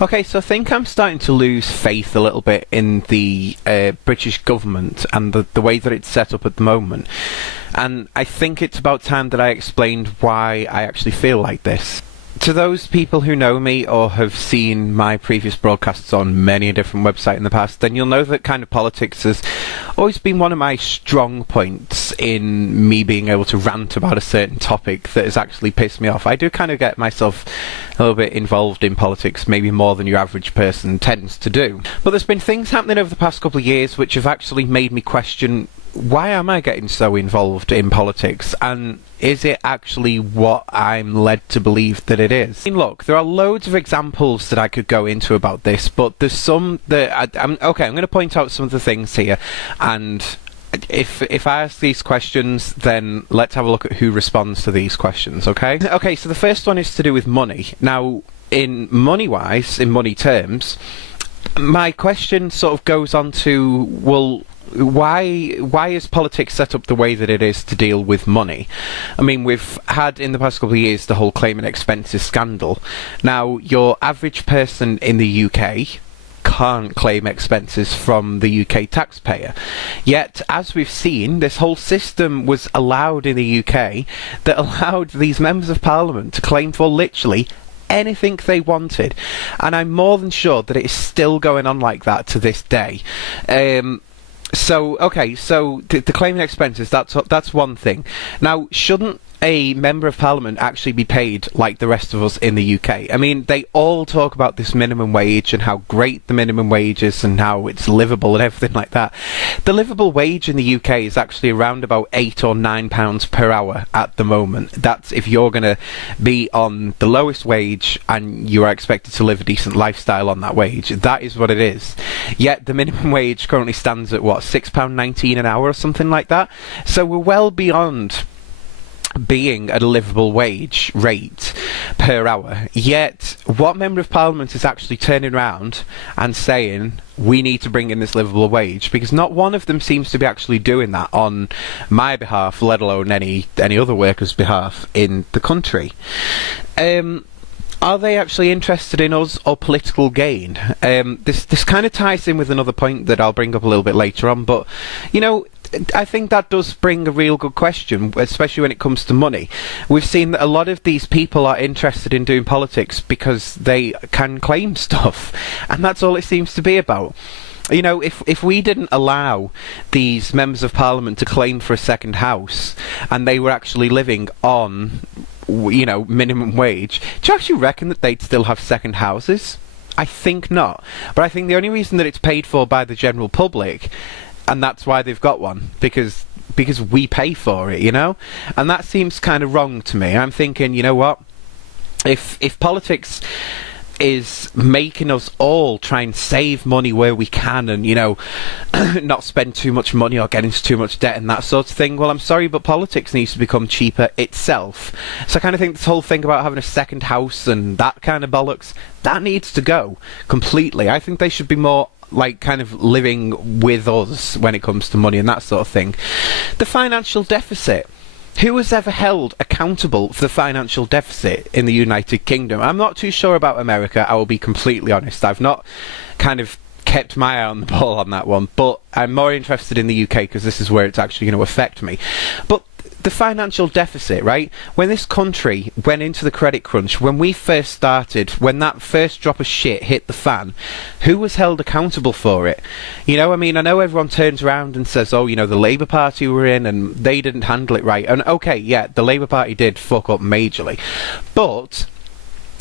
Okay, so I think I'm starting to lose faith a little bit in the British government and the way that it's set up at the moment. And I think it's about time that I explained why I actually feel like this. To those people who know me or have seen my previous broadcasts on many a different website in the past, then you'll know that kind of politics has always been one of my strong points in me being able to rant about a certain topic that has actually pissed me off. I do kind of get myself a little bit involved in politics, maybe more than your average person tends to do. But there's been things happening over the past couple of years which have actually made me question, why am I getting so involved in politics, and is it actually what I'm led to believe that it is? I mean, look, there are loads of examples that I could go into about this, but there's some that I'm going to point out some of the things here, and if I ask these questions, then let's have a look at who responds to these questions, okay? Okay, so the first one is to do with money. Now, in money-wise, in money terms, my question sort of goes on to, well, why is politics set up the way that it is to deal with money? I mean, we've had in the past couple of years the whole claim and expenses scandal. Now, your average person in the UK can't claim expenses from the UK taxpayer. Yet, as we've seen, this whole system was allowed in the UK that allowed these members of parliament to claim for literally anything they wanted. And I'm more than sure that it is still going on like that to this day. So the claiming expenses, that's one thing. Now, shouldn't a member of parliament actually be paid like the rest of us in the UK? I mean, they all talk about this minimum wage and how great the minimum wage is and how it's livable and everything like that. The livable wage in the UK is actually around about £8 or £9 per hour at the moment. That's if you're going to be on the lowest wage and you are expected to live a decent lifestyle on that wage. That is what it is. Yet the minimum wage currently stands at what, £6.19 an hour or something like that? So we're well beyond being at a livable wage rate per hour. Yet what member of parliament is actually turning around and saying we need to bring in this livable wage? Because not one of them seems to be actually doing that on my behalf, let alone any other worker's behalf in the country. Are they actually interested in us or political gain? This kind of ties in with another point that I'll bring up a little bit later on, but you know, I think that does bring a real good question, especially when it comes to money. We've seen that a lot of these people are interested in doing politics because they can claim stuff, and that's all it seems to be about. You know, if we didn't allow these members of parliament to claim for a second house, and they were actually living on, you know, minimum wage, do you actually reckon that they'd still have second houses? I think not. But I think the only reason that it's paid for by the general public, and that's why they've got one, because we pay for it, you know? And that seems kind of wrong to me. I'm thinking, you know what? If politics is making us all try and save money where we can and, you know, not spend too much money or get into too much debt and that sort of thing, well, I'm sorry, but politics needs to become cheaper itself. So I kind of think this whole thing about having a second house and that kind of bollocks, that needs to go completely. I think they should be more like kind of living with us when it comes to money and that sort of thing. The financial deficit. Who was ever held accountable for the financial deficit in the United Kingdom? I'm not too sure about America, I will be completely honest. I've not kind of kept my eye on the ball on that one, but I'm more interested in the UK because this is where it's actually going to affect me. But the financial deficit, right? When this country went into the credit crunch, when we first started, when that first drop of shit hit the fan, who was held accountable for it? You know, I mean, I know everyone turns around and says, oh, you know, the Labour Party were in and they didn't handle it right. And okay, yeah, the Labour Party did fuck up majorly. But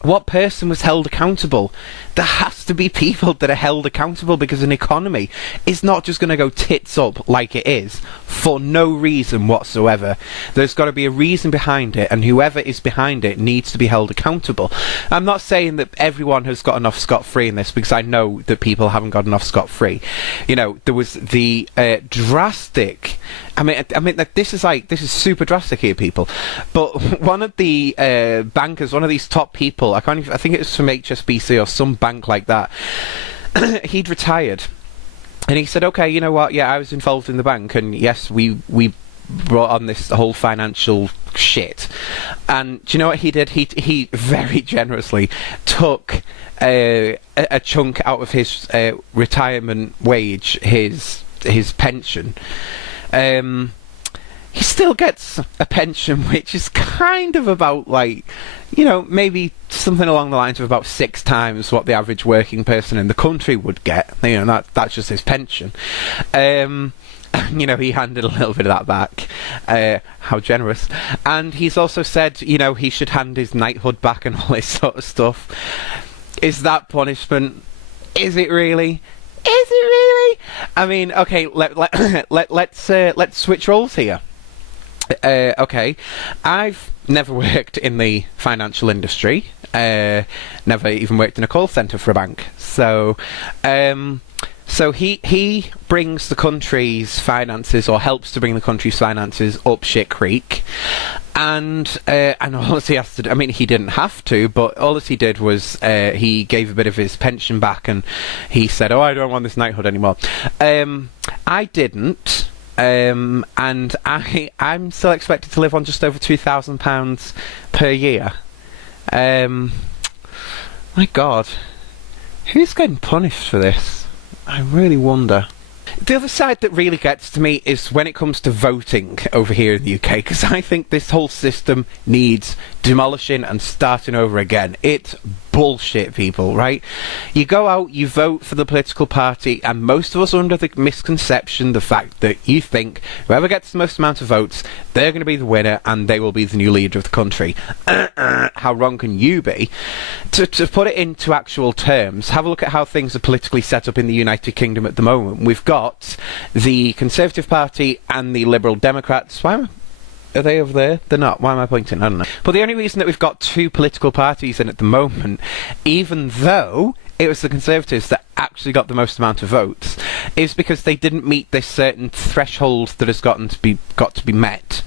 what person was held accountable? There has to be people that are held accountable, because an economy is not just going to go tits up like it is for no reason whatsoever. There's got to be a reason behind it, and whoever is behind it needs to be held accountable. I'm not saying that everyone has got enough scot-free in this, because I know that people haven't got enough scot-free. You know, there was the drastic... I mean, like, this is super drastic here, people. But one of the bankers, one of these top people, I think it was from HSBC or some bank like that, he'd retired. And he said, okay, you know what, yeah, I was involved in the bank, and yes, we brought on this whole financial shit. And do you know what he did? He very generously took a chunk out of his retirement wage, his pension. He still gets a pension which is kind of about, like, you know, maybe something along the lines of about 6 times what the average working person in the country would get. You know, that's just his pension. You know, he handed a little bit of that back. How generous. And he's also said, you know, he should hand his knighthood back and all this sort of stuff. Is that punishment? Is it really? Is it really? I mean, okay, let's switch roles here. Okay, I've never worked in the financial industry. Never even worked in a call centre for a bank. So he brings the country's finances, or helps to bring the country's finances up shit creek. And all he has to do, I mean, he didn't have to, but all he did was he gave a bit of his pension back, and he said, "Oh, I don't want this knighthood anymore." I didn't. And I'm still expected to live on just over £2,000 per year. My God, who's getting punished for this? I really wonder. The other side that really gets to me is when it comes to voting over here in the UK, because I think this whole system needs demolishing and starting over again. It's bullshit, people, right? You go out, you vote for the political party, and most of us are under the misconception, the fact that you think whoever gets the most amount of votes, they're going to be the winner and they will be the new leader of the country. How wrong can you be? To put it into actual terms, have a look at how things are politically set up in the United Kingdom at the moment. We've got the Conservative Party and the Liberal Democrats. Why are they over there? They're not. Why am I pointing? I don't know. But the only reason that we've got 2 political parties in at the moment, even though it was the Conservatives that actually got the most amount of votes, is because they didn't meet this certain threshold that has got to be met.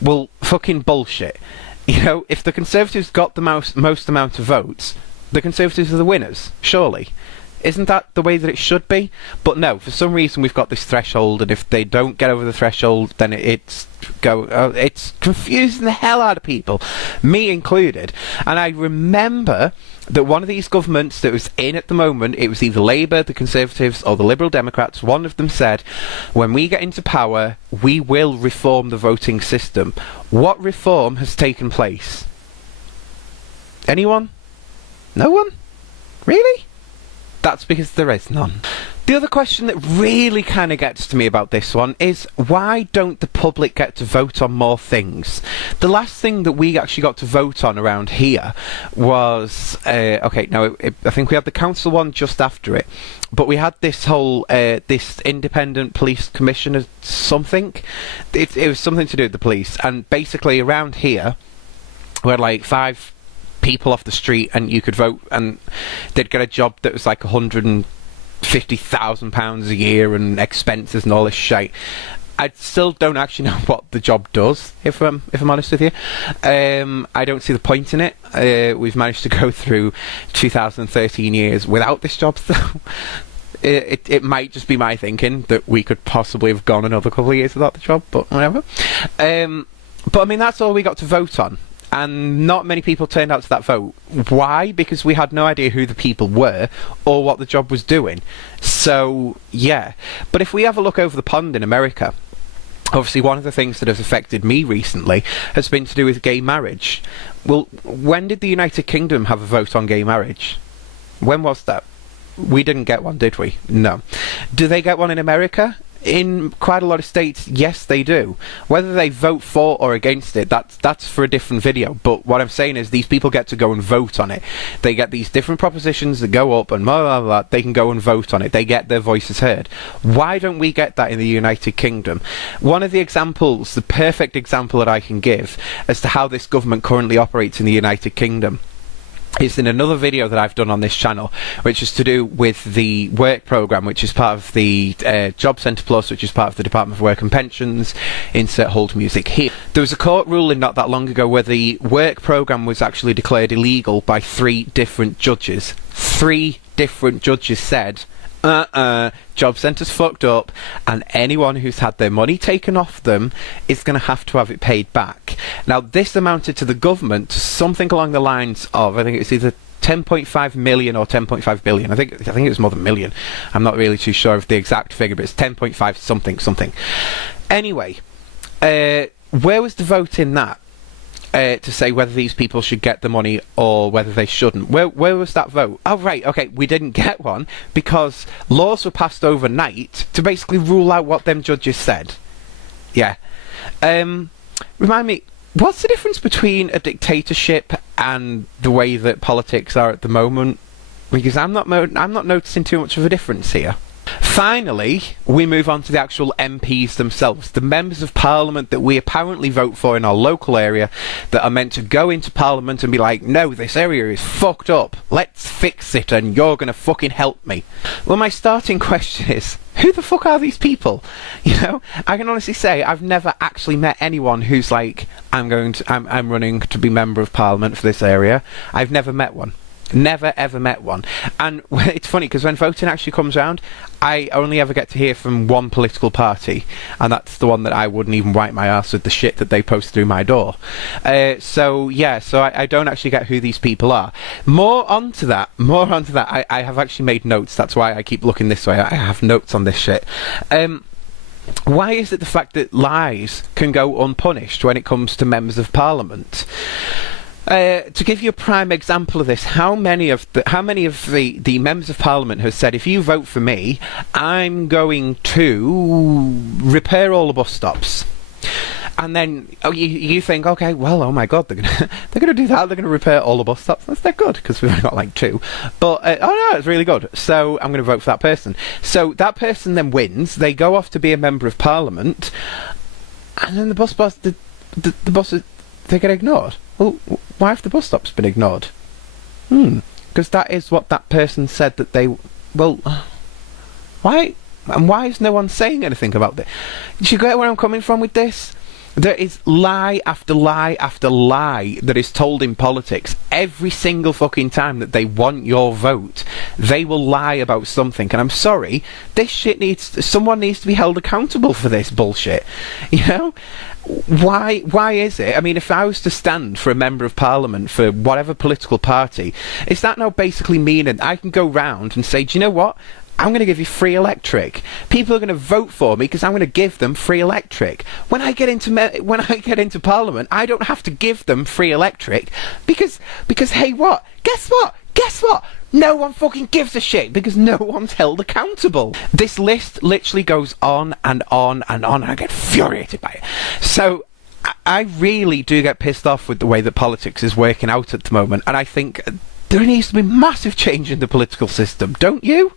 Well, fucking bullshit. You know, if the Conservatives got the most amount of votes, the Conservatives are the winners, surely. Isn't that the way that it should be? But no, for some reason we've got this threshold, and if they don't get over the threshold, then it's confusing the hell out of people, me included. And I remember that one of these governments that was in at the moment, it was either Labour, the Conservatives, or the Liberal Democrats, one of them said, when we get into power, we will reform the voting system. What reform has taken place? Anyone? No one? Really? That's because there is none. The other question that really kind of gets to me about this one is, why don't the public get to vote on more things? The last thing that we actually got to vote on around here was, I think we had the council one just after it, but we had this whole, this independent police commission or something. It was something to do with the police, and basically around here, we had like 5 people off the street and you could vote, and they'd get a job that was like £150,000 a year and expenses and all this shit. I still don't actually know what the job does, if I'm honest with you. I don't see the point in it. We've managed to go through 2013 years without this job, though. It might just be my thinking that we could possibly have gone another couple of years without the job, but whatever. But I mean, that's all we got to vote on. And not many people turned out to that vote. Why? Because we had no idea who the people were or what the job was doing. So, yeah. But if we have a look over the pond in America, obviously one of the things that has affected me recently has been to do with gay marriage. Well, when did the United Kingdom have a vote on gay marriage? When was that? We didn't get one, did we? No. Do they get one in America? In quite a lot of states, yes, they do. Whether they vote for or against it, that's for a different video. But what I'm saying is, these people get to go and vote on it. They get these different propositions that go up, and blah, blah, blah. They can go and vote on it. They get their voices heard. Why don't we get that in the United Kingdom? One of the examples, the perfect example that I can give as to how this government currently operates in the United Kingdom, is in another video that I've done on this channel, which is to do with the work programme, which is part of the Job Centre Plus, which is part of the Department for Work and Pensions. Insert hold music here. There was a court ruling not that long ago where the work programme was actually declared illegal by 3 different judges. 3 different judges said, Job centre's fucked up, and anyone who's had their money taken off them is going to have it paid back. Now, this amounted to the government to something along the lines of, I think it's either 10.5 million or 10.5 billion. I think it was more than million. I'm not really too sure of the exact figure, but it's 10.5 something. Anyway, where was the vote in that? To say whether these people should get the money or whether they shouldn't. Where was that vote? Oh, right, okay, we didn't get one because laws were passed overnight to basically rule out what them judges said. Yeah. Remind me, what's the difference between a dictatorship and the way that politics are at the moment? Because I'm not noticing too much of a difference here. Finally, we move on to the actual MPs themselves, the members of parliament that we apparently vote for in our local area that are meant to go into parliament and be like, no, this area is fucked up, let's fix it and you're gonna fucking help me. Well, my starting question is, who the fuck are these people? You know, I can honestly say I've never actually met anyone who's like, I'm running to be member of parliament for this area. I've never met one. Never ever met one. And it's funny because when voting actually comes around, I only ever get to hear from one political party, and that's the one that I wouldn't even wipe my ass with the shit that they post through my door. So I don't actually get who these people are. More onto that. I have actually made notes. That's why I keep looking this way. I have notes on this shit. Why is it the fact that lies can go unpunished when it comes to members of parliament? To give you a prime example of this, how many of the members of parliament have said, if you vote for me, I'm going to repair all the bus stops? And then you think, okay, well, oh my god, they're gonna do that. They're gonna repair all the bus stops. They're good because we've only got like 2. But oh no, it's really good. So I'm gonna vote for that person. So that person then wins. They go off to be a member of parliament, and then the bus they get ignored. Well, why have the bus stops been ignored? Because that is what that person said that they... Well, why? And why is no one saying anything about this? Do you get where I'm coming from with this? There is lie after lie after lie that is told in politics. Every single fucking time that they want your vote, they will lie about something. And I'm sorry, this shit someone needs to be held accountable for this bullshit. You know? Why is it? I mean, if I was to stand for a member of parliament for whatever political party, is that now basically meaning I can go round and say, do you know what? I'm going to give you free electric. People are going to vote for me because I'm going to give them free electric. When I get into parliament, I don't have to give them free electric because hey, what? Guess what? No one fucking gives a shit because no one's held accountable. This list literally goes on and on and on, and I get infuriated by it. So I really do get pissed off with the way that politics is working out at the moment, and I think there needs to be massive change in the political system, don't you?